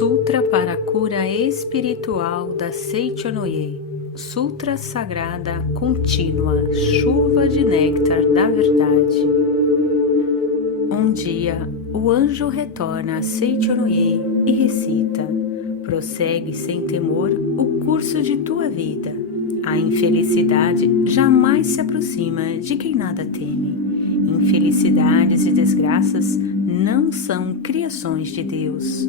Sutra para a cura espiritual da Seichonoye, Sutra Sagrada Contínua, Chuva de Néctar da Verdade. Um dia, o anjo retorna a Seichonoye e recita: prossegue sem temor o curso de tua vida. A infelicidade jamais se aproxima de quem nada teme. Infelicidades e desgraças não são criações de Deus.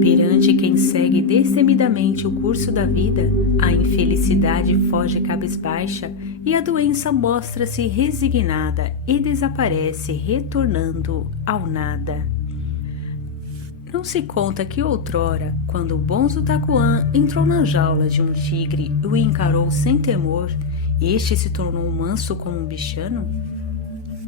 Perante quem segue destemidamente o curso da vida, a infelicidade foge cabisbaixa e a doença mostra-se resignada e desaparece, retornando ao nada. Não se conta que outrora, quando o Bonzo Takuan entrou na jaula de um tigre e o encarou sem temor, este se tornou manso como um bichano?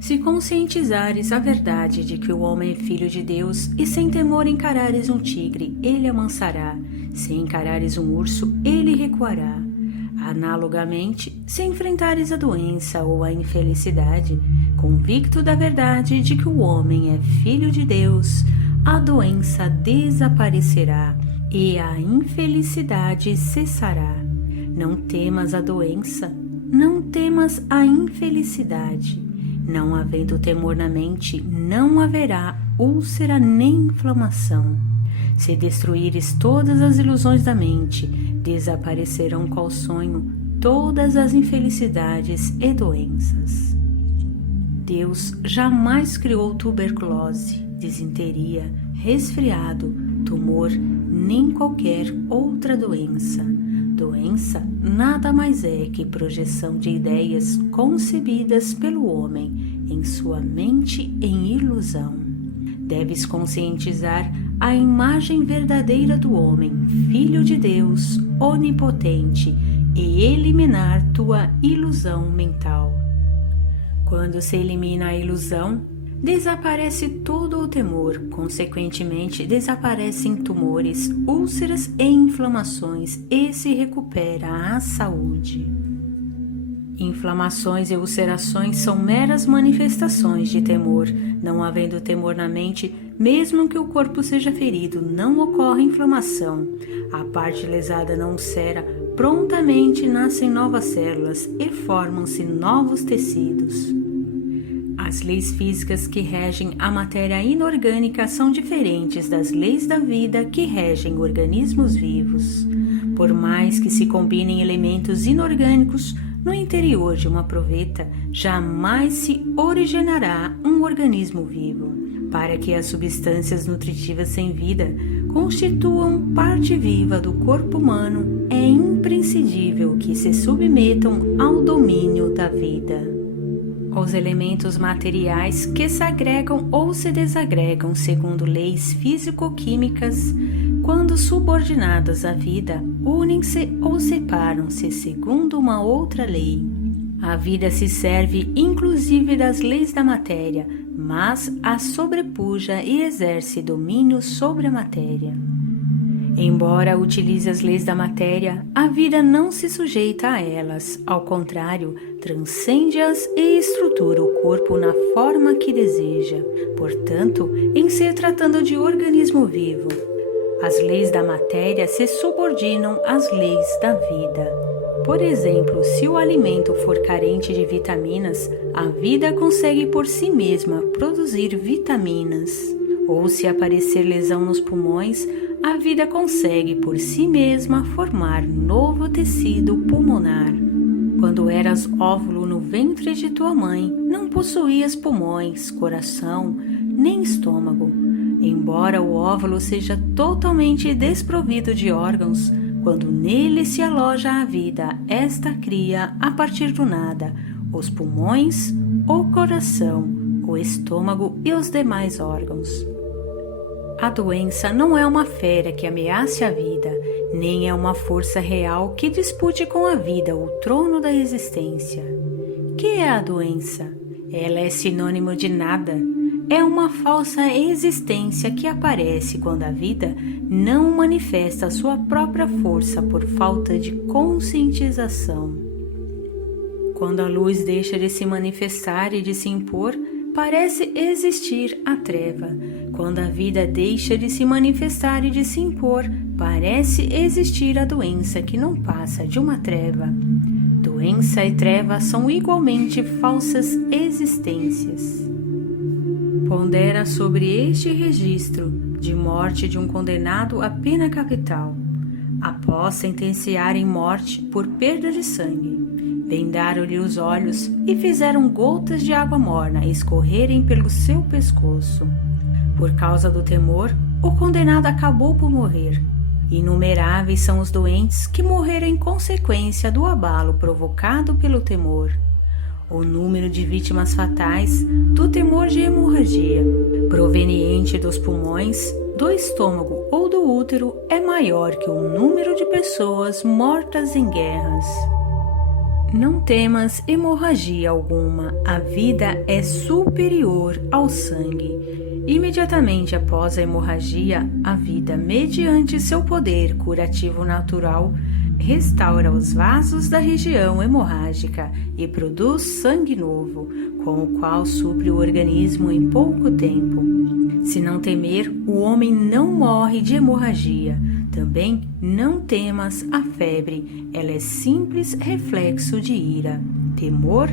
Se conscientizares a verdade de que o homem é filho de Deus e sem temor encarares um tigre, ele amansará. Se encarares um urso, ele recuará. Analogamente, se enfrentares a doença ou a infelicidade, convicto da verdade de que o homem é filho de Deus, a doença desaparecerá e a infelicidade cessará. Não temas a doença, não temas a infelicidade. Não havendo temor na mente, não haverá úlcera nem inflamação. Se destruíres todas as ilusões da mente, desaparecerão qual sonho todas as infelicidades e doenças. Deus jamais criou tuberculose, disenteria, resfriado, tumor, nem qualquer outra doença. Doença nada mais é que projeção de ideias concebidas pelo homem em sua mente em ilusão. Deves conscientizar a imagem verdadeira do homem, filho de Deus, onipotente, e eliminar tua ilusão mental. Quando se elimina a ilusão, desaparece todo o temor, consequentemente desaparecem tumores, úlceras e inflamações e se recupera a saúde. Inflamações e ulcerações são meras manifestações de temor. Não havendo temor na mente, mesmo que o corpo seja ferido, não ocorre inflamação. A parte lesada na úlcera prontamente nascem novas células e formam-se novos tecidos. As leis físicas que regem a matéria inorgânica são diferentes das leis da vida que regem organismos vivos. Por mais que se combinem elementos inorgânicos, no interior de uma proveta jamais se originará um organismo vivo. Para que as substâncias nutritivas sem vida constituam parte viva do corpo humano, é imprescindível que se submetam ao domínio da vida. Os elementos materiais que se agregam ou se desagregam segundo leis físico-químicas, quando subordinadas à vida, unem-se ou separam-se segundo uma outra lei. A vida se serve inclusive das leis da matéria, mas a sobrepuja e exerce domínio sobre a matéria. Embora utilize as leis da matéria, a vida não se sujeita a elas, ao contrário, transcende-as e estrutura o corpo na forma que deseja. Portanto, em se tratando de organismo vivo, as leis da matéria se subordinam às leis da vida. Por exemplo, se o alimento for carente de vitaminas, a vida consegue por si mesma produzir vitaminas. Ou se aparecer lesão nos pulmões, a vida consegue por si mesma formar novo tecido pulmonar. Quando eras óvulo no ventre de tua mãe, não possuías pulmões, coração, nem estômago. Embora o óvulo seja totalmente desprovido de órgãos, quando nele se aloja a vida, esta cria, a partir do nada, os pulmões, o coração, o estômago e os demais órgãos. A doença não é uma fera que ameace a vida, nem é uma força real que dispute com a vida o trono da existência. Que é a doença? Ela é sinônimo de nada. É uma falsa existência que aparece quando a vida não manifesta sua própria força por falta de conscientização. Quando a luz deixa de se manifestar e de se impor, parece existir a treva. Quando a vida deixa de se manifestar e de se impor, parece existir a doença que não passa de uma treva. Doença e treva são igualmente falsas existências. Pondera sobre este registro de morte de um condenado à pena capital. Após sentenciarem morte por perda de sangue, vendaram-lhe os olhos e fizeram gotas de água morna escorrerem pelo seu pescoço. Por causa do temor, o condenado acabou por morrer. Inumeráveis são os doentes que morreram em consequência do abalo provocado pelo temor. O número de vítimas fatais do temor de hemorragia, proveniente dos pulmões, do estômago ou do útero, é maior que o número de pessoas mortas em guerras. Não temas hemorragia alguma, a vida é superior ao sangue. Imediatamente após a hemorragia, a vida, mediante seu poder curativo natural, restaura os vasos da região hemorrágica e produz sangue novo, com o qual supre o organismo em pouco tempo. Se não temer, o homem não morre de hemorragia. Também não temas a febre, ela é simples reflexo de ira, temor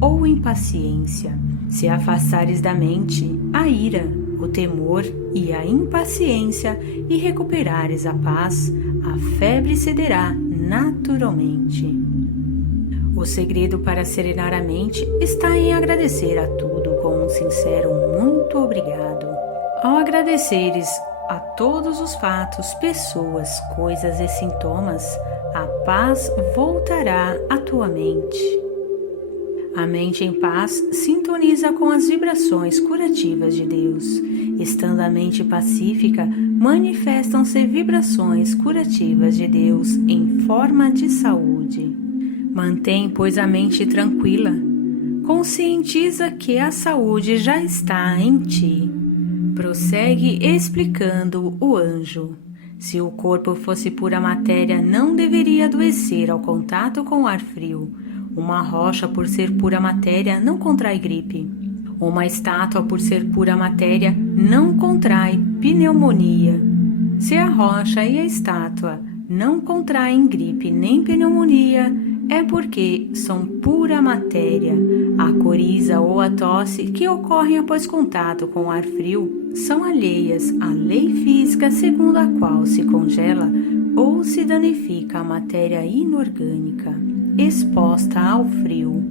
ou impaciência. Se afastares da mente a ira, o temor e a impaciência e recuperares a paz, a febre cederá naturalmente. O segredo para serenar a mente está em agradecer a tudo com um sincero muito obrigado. Ao agradeceres a todos os fatos, pessoas, coisas e sintomas, a paz voltará à tua mente. A mente em paz sintoniza com as vibrações curativas de Deus. Estando a mente pacífica, manifestam-se vibrações curativas de Deus em forma de saúde. Mantém, pois, a mente tranquila. Conscientiza que a saúde já está em ti. Prossegue explicando o anjo. Se o corpo fosse pura matéria, não deveria adoecer ao contato com o ar frio. Uma rocha, por ser pura matéria, não contrai gripe. Uma estátua, por ser pura matéria, não contrai pneumonia. Se a rocha e a estátua não contraem gripe nem pneumonia, é porque são pura matéria. A coriza ou a tosse que ocorrem após contato com o ar frio são alheias à lei física segundo a qual se congela ou se danifica a matéria inorgânica exposta ao frio.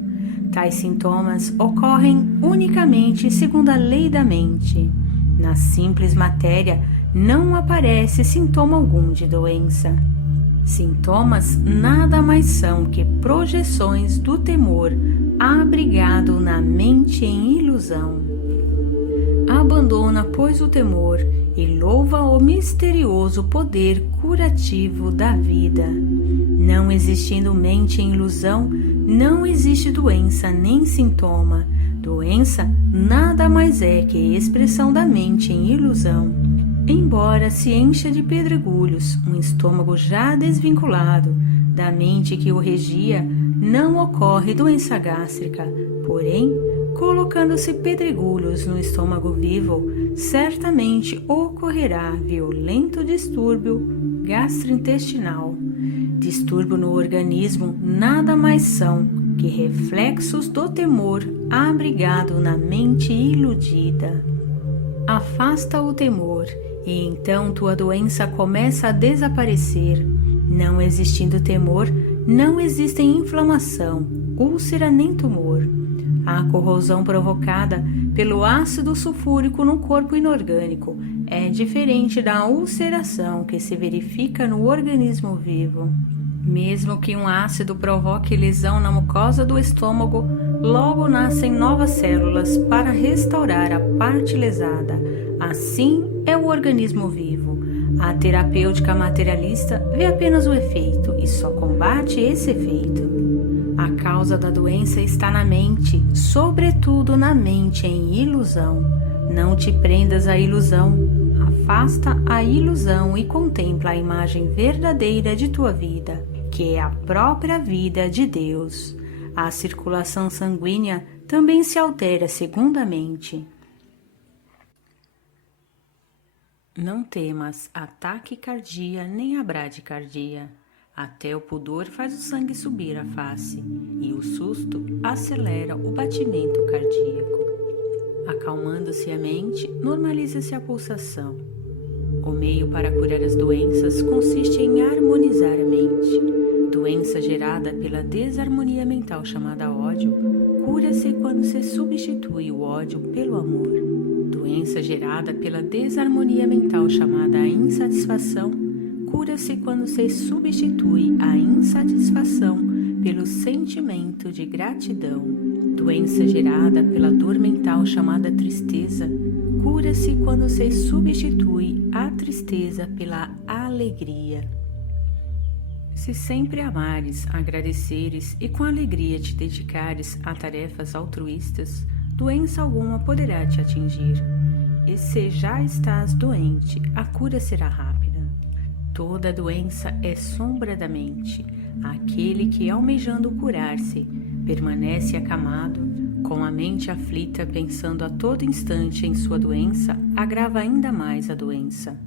Tais sintomas ocorrem unicamente segundo a lei da mente. Na simples matéria não aparece sintoma algum de doença. Sintomas nada mais são que projeções do temor abrigado na mente em ilusão. Abandona, pois, o temor e louva o misterioso poder curativo da vida. Não existindo mente em ilusão, não existe doença nem sintoma. Doença nada mais é que expressão da mente em ilusão. Embora se encha de pedregulhos um estômago já desvinculado da mente que o regia, não ocorre doença gástrica. Porém, colocando-se pedregulhos no estômago vivo, certamente ocorrerá violento distúrbio gastrointestinal. Distúrbio no organismo nada mais são que reflexos do temor abrigado na mente iludida. Afasta o temor e então tua doença começa a desaparecer. Não existindo temor, não existem inflamação, úlcera nem tumor. A corrosão provocada pelo ácido sulfúrico no corpo inorgânico é diferente da ulceração que se verifica no organismo vivo. Mesmo que um ácido provoque lesão na mucosa do estômago, logo nascem novas células para restaurar a parte lesada. Assim é o organismo vivo. A terapêutica materialista vê apenas o efeito e só combate esse efeito. A causa da doença está na mente, sobretudo na mente em ilusão. Não te prendas à ilusão. Afasta a ilusão e contempla a imagem verdadeira de tua vida, que é a própria vida de Deus. A circulação sanguínea também se altera segundamente. Não temas a taquicardia nem a bradicardia. Até o pudor faz o sangue subir à face, e o susto acelera o batimento cardíaco. Acalmando-se a mente, normaliza-se a pulsação. O meio para curar as doenças consiste em harmonizar a mente. Doença gerada pela desarmonia mental chamada ódio, cura-se quando se substitui o ódio pelo amor. Doença gerada pela desarmonia mental chamada insatisfação, cura-se quando se substitui a insatisfação pelo sentimento de gratidão. Doença gerada pela dor mental chamada tristeza, cura-se quando se substitui a tristeza pela alegria. Se sempre amares, agradeceres e com alegria te dedicares a tarefas altruístas, doença alguma poderá te atingir. E se já estás doente, a cura será rápida. Toda doença é sombra da mente. Aquele que, almejando curar-se, permanece acamado, com a mente aflita, pensando a todo instante em sua doença, agrava ainda mais a doença.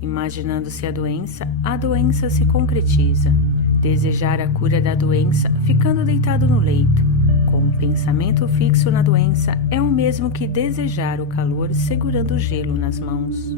Imaginando-se a doença se concretiza. Desejar a cura da doença, ficando deitado no leito, com um pensamento fixo na doença, é o mesmo que desejar o calor segurando o gelo nas mãos.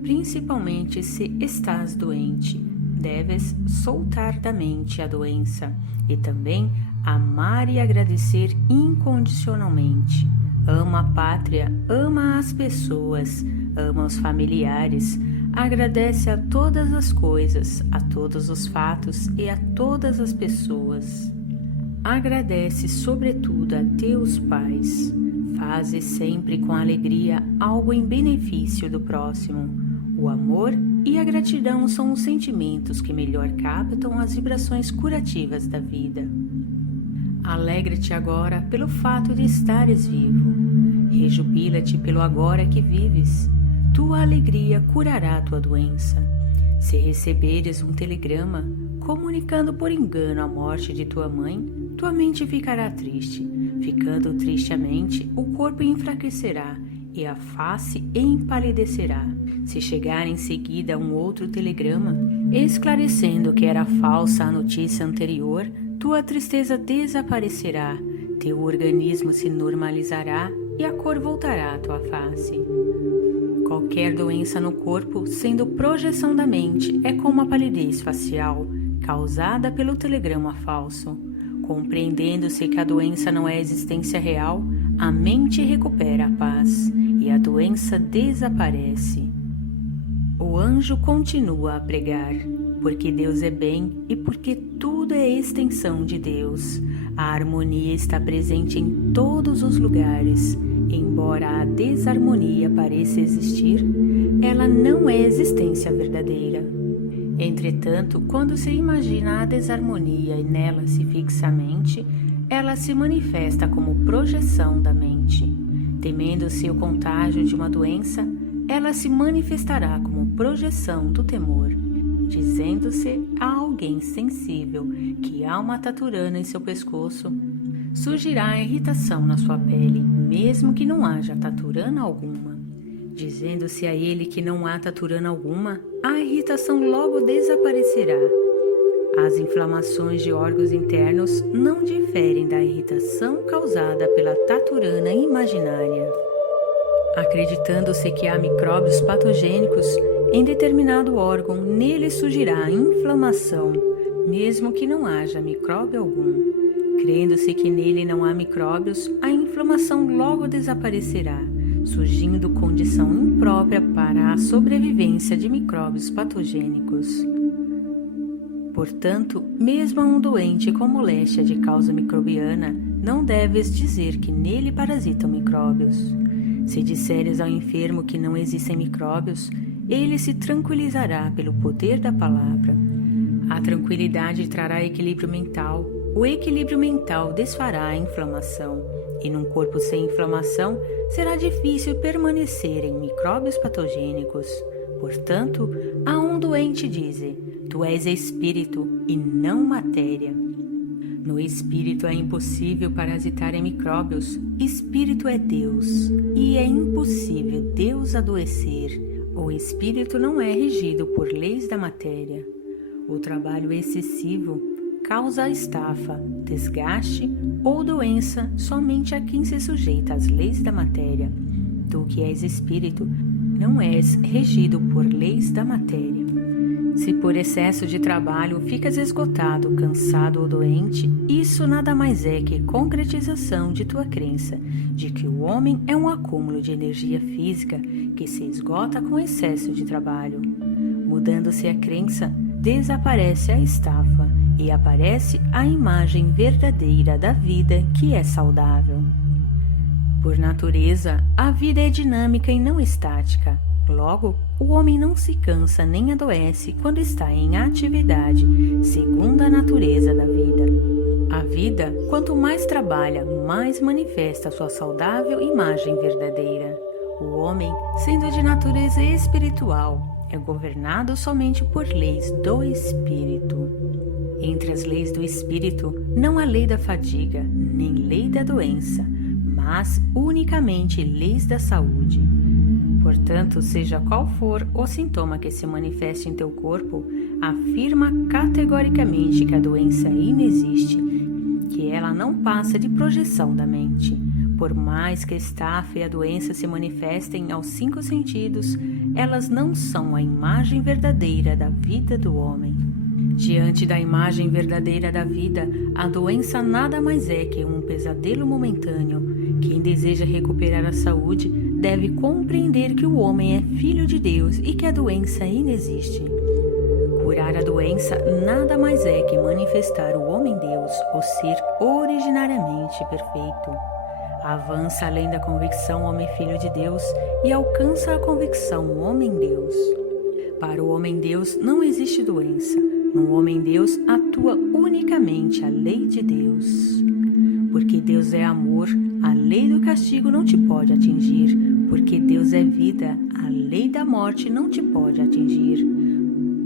Principalmente se estás doente, deves soltar da mente a doença e também amar e agradecer incondicionalmente. Ama a pátria, ama as pessoas, ama os familiares, agradece a todas as coisas, a todos os fatos e a todas as pessoas. Agradece sobretudo a teus pais. Faze sempre com alegria algo em benefício do próximo. O amor e a gratidão são os sentimentos que melhor captam as vibrações curativas da vida. Alegra-te agora pelo fato de estares vivo. Rejubila-te pelo agora que vives. Tua alegria curará tua doença. Se receberes um telegrama comunicando por engano a morte de tua mãe, tua mente ficará triste. Ficando triste a mente, o corpo enfraquecerá e a face empalidecerá. Se chegar em seguida um outro telegrama, esclarecendo que era falsa a notícia anterior, tua tristeza desaparecerá, teu organismo se normalizará e a cor voltará à tua face. Qualquer doença no corpo, sendo projeção da mente, é como a palidez facial, causada pelo telegrama falso. Compreendendo-se que a doença não é existência real, a mente recupera a paz e a doença desaparece. O anjo continua a pregar, porque Deus é bem e porque tudo é extensão de Deus. A harmonia está presente em todos os lugares. Embora a desarmonia pareça existir, ela não é existência verdadeira. Entretanto, quando se imagina a desarmonia e nela se fixa a mente, ela se manifesta como projeção da mente. Temendo-se o contágio de uma doença, ela se manifestará como projeção do temor. Dizendo-se a alguém sensível que há uma taturana em seu pescoço, surgirá a irritação na sua pele, mesmo que não haja taturana alguma. Dizendo-se a ele que não há taturana alguma, a irritação logo desaparecerá. As inflamações de órgãos internos não diferem da irritação causada pela taturana imaginária. Acreditando-se que há micróbios patogênicos em determinado órgão, nele surgirá a inflamação, mesmo que não haja micróbio algum. Crendo-se que nele não há micróbios, a inflamação logo desaparecerá, surgindo condição imprópria para a sobrevivência de micróbios patogênicos. Portanto, mesmo a um doente com moléstia de causa microbiana, não deves dizer que nele parasitam micróbios. Se disseres ao enfermo que não existem micróbios, ele se tranquilizará pelo poder da palavra. A tranquilidade trará equilíbrio mental. O equilíbrio mental desfará a inflamação. E num corpo sem inflamação, será difícil permanecer em micróbios patogênicos. Portanto, a um doente dize: tu és espírito e não matéria. No espírito é impossível parasitar em micróbios. Espírito é Deus, e é impossível Deus adoecer. O espírito não é regido por leis da matéria. O trabalho excessivo causa estafa, desgaste ou doença somente a quem se sujeita às leis da matéria. Tu que és espírito, não és regido por leis da matéria. Se por excesso de trabalho ficas esgotado, cansado ou doente, isso nada mais é que concretização de tua crença de que o homem é um acúmulo de energia física que se esgota com excesso de trabalho. Mudando-se a crença, desaparece a estafa e aparece a imagem verdadeira da vida que é saudável. Por natureza, a vida é dinâmica e não estática. Logo, o homem não se cansa nem adoece quando está em atividade, segundo a natureza da vida. A vida, quanto mais trabalha, mais manifesta sua saudável imagem verdadeira. O homem, sendo de natureza espiritual, é governado somente por leis do espírito. Entre as leis do espírito, não há lei da fadiga, nem lei da doença, mas unicamente leis da saúde. Portanto, seja qual for o sintoma que se manifeste em teu corpo, afirma categoricamente que a doença inexiste, que ela não passa de projeção da mente. Por mais que a estafa e a doença se manifestem aos 5 sentidos, elas não são a imagem verdadeira da vida do homem. Diante da imagem verdadeira da vida, a doença nada mais é que um pesadelo momentâneo. Quem deseja recuperar a saúde deve compreender que o homem é filho de Deus e que a doença inexiste. Curar a doença nada mais é que manifestar o homem-Deus, o ser originariamente perfeito. Avança além da convicção homem-filho de Deus e alcança a convicção homem-Deus. Para o homem-Deus não existe doença. No homem-Deus atua unicamente a lei de Deus. Porque Deus é amor, a lei do castigo não te pode atingir. Porque Deus é vida, a lei da morte não te pode atingir.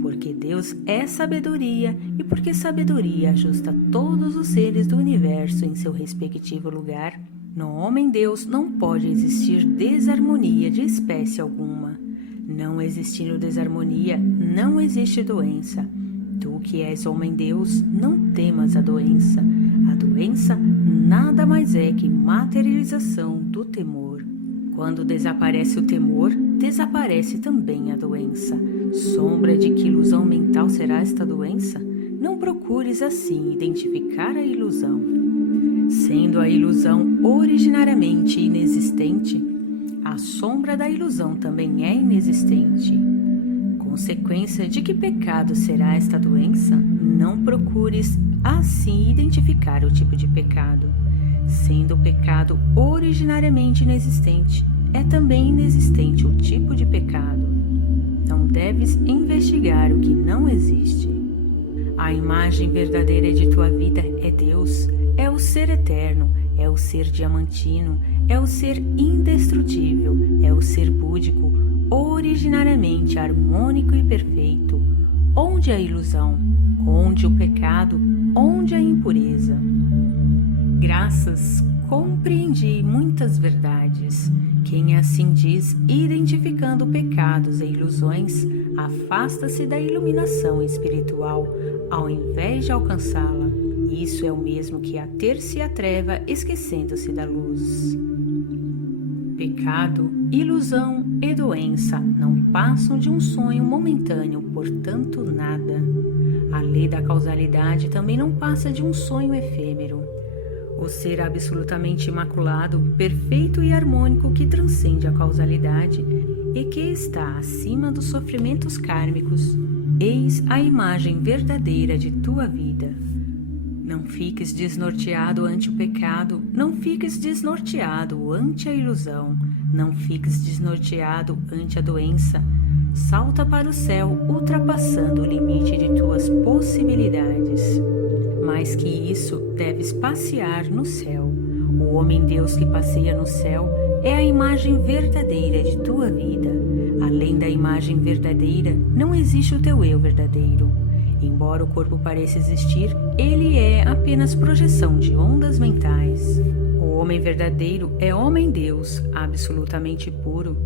Porque Deus é sabedoria e porque sabedoria ajusta todos os seres do universo em seu respectivo lugar, no homem-Deus não pode existir desarmonia de espécie alguma. Não existindo desarmonia, não existe doença. Tu que és homem-Deus, não temas a doença. A doença nada mais é que materialização do temor. Quando desaparece o temor, desaparece também a doença. Sombra de que ilusão mental será esta doença? Não procures assim identificar a ilusão. Sendo a ilusão originariamente inexistente, a sombra da ilusão também é inexistente. Consequência de que pecado será esta doença? Não procures assim identificar o tipo de pecado. Sendo o pecado originariamente inexistente, é também inexistente o tipo de pecado. Não deves investigar o que não existe. A imagem verdadeira de tua vida é Deus, é o ser eterno, é o ser diamantino, é o ser indestrutível, é o ser búdico, originariamente harmônico e perfeito. Onde a ilusão? Onde o pecado? Onde a impureza? Graças, compreendi muitas verdades. Quem assim diz, identificando pecados e ilusões, afasta-se da iluminação espiritual, ao invés de alcançá-la. Isso é o mesmo que ater-se à treva, esquecendo-se da luz. Pecado, ilusão e doença não passam de um sonho momentâneo, portanto nada. A lei da causalidade também não passa de um sonho efêmero. O ser absolutamente imaculado, perfeito e harmônico que transcende a causalidade e que está acima dos sofrimentos kármicos, eis a imagem verdadeira de tua vida. Não fiques desnorteado ante o pecado, não fiques desnorteado ante a ilusão, não fiques desnorteado ante a doença. Salta para o céu, ultrapassando o limite de tuas possibilidades. Mais que isso, deves passear no céu. O homem-Deus que passeia no céu é a imagem verdadeira de tua vida. Além da imagem verdadeira, não existe o teu eu verdadeiro. Embora o corpo pareça existir, ele é apenas projeção de ondas mentais. O homem verdadeiro é homem-deus, absolutamente puro,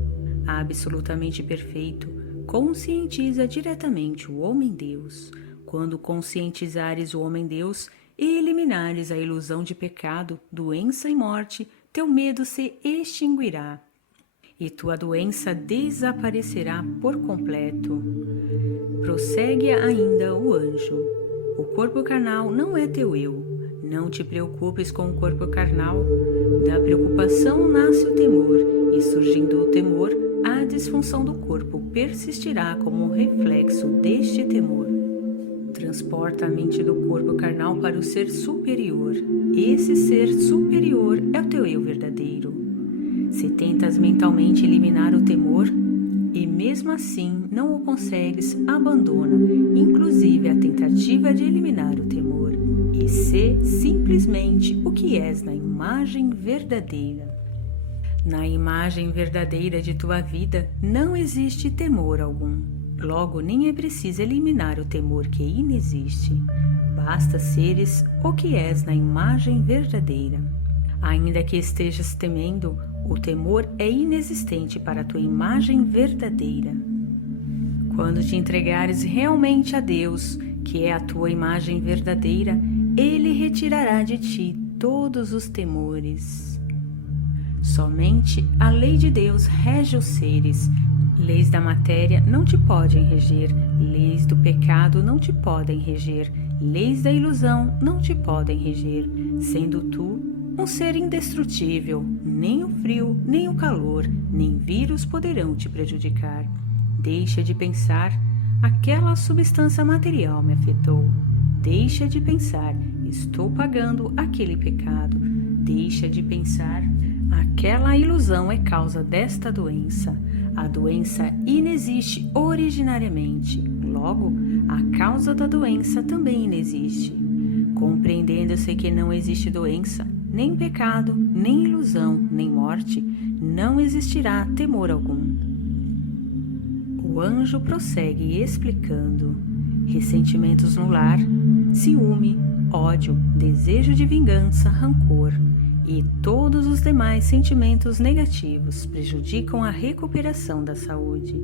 absolutamente perfeito. Conscientiza diretamente o homem-deus. Quando conscientizares o homem-deus e eliminares a ilusão de pecado, doença e morte, teu medo se extinguirá e tua doença desaparecerá por completo. Prossegue ainda o anjo. O corpo carnal não é teu eu. Não te preocupes com o corpo carnal. Da preocupação nasce o temor, e surgindo o temor, a disfunção do corpo persistirá como um reflexo deste temor. Transporta a mente do corpo carnal para o ser superior. Esse ser superior é o teu eu verdadeiro. Se tentas mentalmente eliminar o temor, e mesmo assim não o consegues, abandona, inclusive a tentativa de eliminar o temor, e sê simplesmente o que és na imagem verdadeira. Na imagem verdadeira de tua vida não existe temor algum. Logo, nem é preciso eliminar o temor que inexiste. Basta seres o que és na imagem verdadeira. Ainda que estejas temendo, o temor é inexistente para a tua imagem verdadeira. Quando te entregares realmente a Deus, que é a tua imagem verdadeira, Ele retirará de ti todos os temores. Somente a lei de Deus rege os seres. Leis da matéria não te podem reger, leis do pecado não te podem reger, leis da ilusão não te podem reger, sendo tu um ser indestrutível. Nem o frio, nem o calor, nem vírus poderão te prejudicar. Deixa de pensar, aquela substância material me afetou. Deixa de pensar, estou pagando aquele pecado. Deixa de pensar, aquela ilusão é causa desta doença. A doença inexiste originariamente. Logo, a causa da doença também inexiste. Compreendendo-se que não existe doença, nem pecado, nem ilusão, nem morte, não existirá temor algum. O anjo prossegue explicando: ressentimentos no lar, ciúme, ódio, desejo de vingança, rancor e todos os demais sentimentos negativos prejudicam a recuperação da saúde.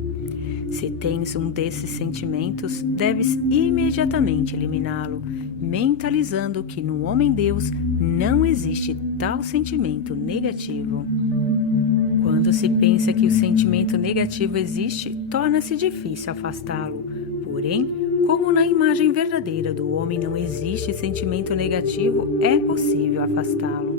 Se tens um desses sentimentos, deves imediatamente eliminá-lo, mentalizando que no homem-deus não existe tal sentimento negativo. Quando se pensa que o sentimento negativo existe, torna-se difícil afastá-lo. Porém, como na imagem verdadeira do homem não existe sentimento negativo, é possível afastá-lo.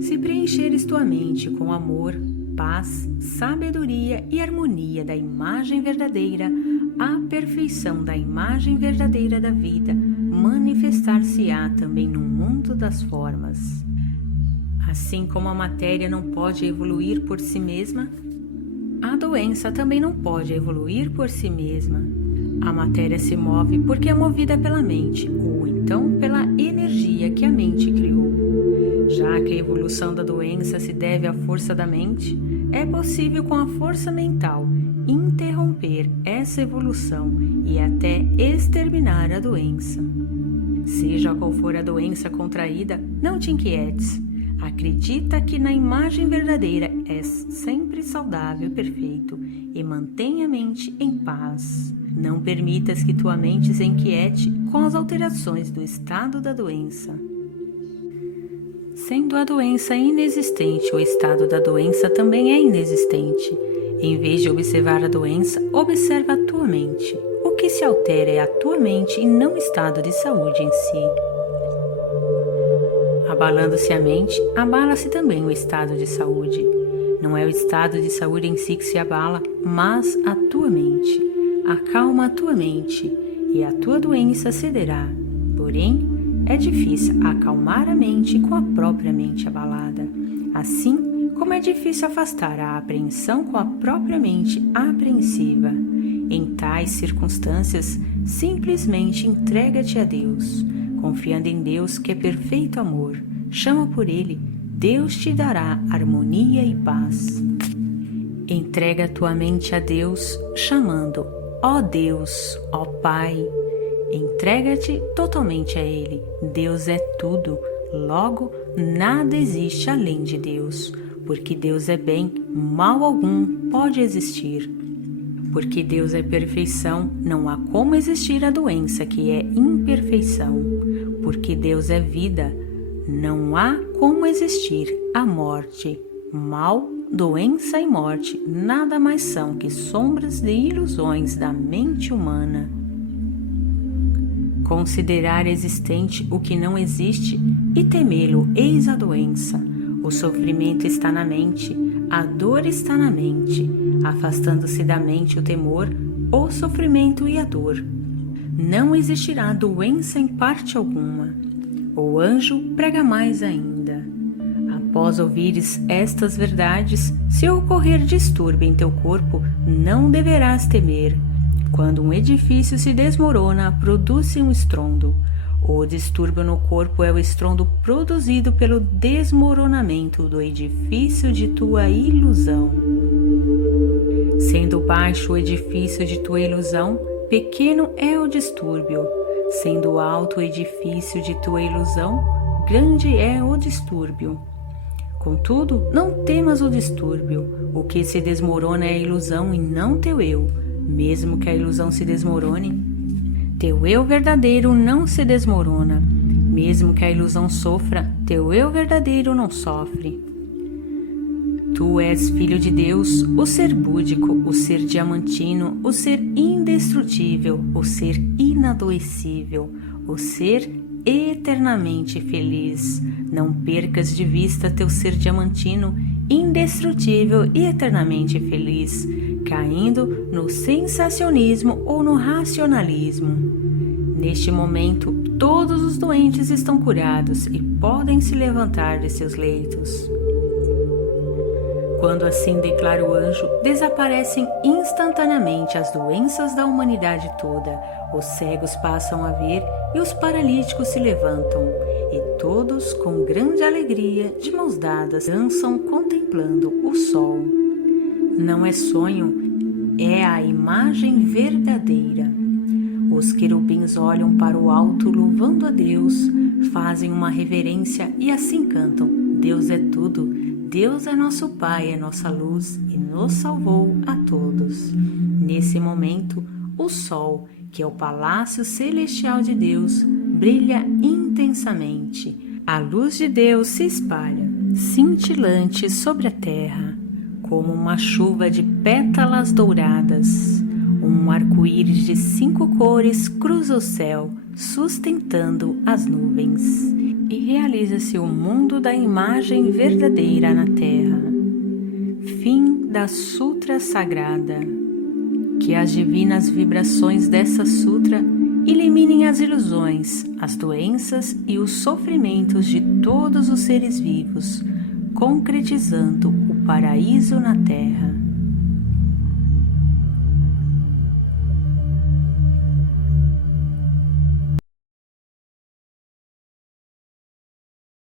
Se preencheres tua mente com amor, paz, sabedoria e harmonia da imagem verdadeira, a perfeição da imagem verdadeira da vida manifestar-se-á também no mundo das formas. Assim como a matéria não pode evoluir por si mesma, a doença também não pode evoluir por si mesma. A matéria se move porque é movida pela mente, ou então pela energia que a mente criou. Já que a evolução da doença se deve à força da mente, é possível com a força mental interromper essa evolução e até exterminar a doença. Seja qual for a doença contraída, não te inquietes. Acredita que na imagem verdadeira és sempre saudável e perfeito e mantenha a mente em paz. Não permitas que tua mente se inquiete com as alterações do estado da doença. Sendo a doença inexistente, o estado da doença também é inexistente. Em vez de observar a doença, observa a tua mente. O que se altera é a tua mente e não o estado de saúde em si. Abalando-se a mente, abala-se também o estado de saúde. Não é o estado de saúde em si que se abala, mas a tua mente. Acalma a tua mente e a tua doença cederá. Porém, é difícil acalmar a mente com a própria mente abalada. Assim como é difícil afastar a apreensão com a própria mente apreensiva. Em tais circunstâncias, simplesmente entrega-te a Deus. Confiando em Deus, que é perfeito amor, chama por Ele, Deus te dará harmonia e paz. Entrega tua mente a Deus, chamando: Ó Deus, ó Pai, entrega-te totalmente a Ele. Deus é tudo, logo nada existe além de Deus. Porque Deus é bem, mal algum pode existir. Porque Deus é perfeição, não há como existir a doença que é imperfeição. Porque Deus é vida, não há como existir a morte. Mal, doença e morte nada mais são que sombras de ilusões da mente humana. Considerar existente o que não existe e temê-lo eis a doença. O sofrimento está na mente, a dor está na mente. Afastando-se da mente o temor, o sofrimento e a dor. Não existirá doença em parte alguma. O anjo prega mais ainda. Após ouvires estas verdades, se ocorrer distúrbio em teu corpo, não deverás temer. Quando um edifício se desmorona, produz-se um estrondo. O distúrbio no corpo é o estrondo produzido pelo desmoronamento do edifício de tua ilusão. Sendo baixo o edifício de tua ilusão, pequeno é o distúrbio. Sendo alto o edifício de tua ilusão, grande é o distúrbio. Contudo, não temas o distúrbio. O que se desmorona é a ilusão e não teu eu. Mesmo que a ilusão se desmorone, teu eu verdadeiro não se desmorona. Mesmo que a ilusão sofra, teu eu verdadeiro não sofre. Tu és filho de Deus, o ser búdico, o ser diamantino, o ser indestrutível, o ser inadoecível, o ser eternamente feliz. Não percas de vista teu ser diamantino, indestrutível e eternamente feliz, caindo no sensacionismo ou no racionalismo. Neste momento, todos os doentes estão curados e podem se levantar de seus leitos. Quando assim declara o anjo, desaparecem instantaneamente as doenças da humanidade toda, os cegos passam a ver e os paralíticos se levantam, e todos, com grande alegria, de mãos dadas, dançam contemplando o sol. Não é sonho, é a imagem verdadeira. Os querubins olham para o alto, louvando a Deus, fazem uma reverência e assim cantam: Deus é tudo. Deus é nosso Pai, é nossa luz e nos salvou a todos. Nesse momento, o sol, que é o palácio celestial de Deus, brilha intensamente. A luz de Deus se espalha, cintilante sobre a terra, como uma chuva de pétalas douradas. Um arco-íris de 5 cores cruza o céu, sustentando as nuvens. E realiza-se o mundo da imagem verdadeira na Terra. Fim da Sutra Sagrada. Que as divinas vibrações dessa sutra eliminem as ilusões, as doenças e os sofrimentos de todos os seres vivos, concretizando o paraíso na Terra.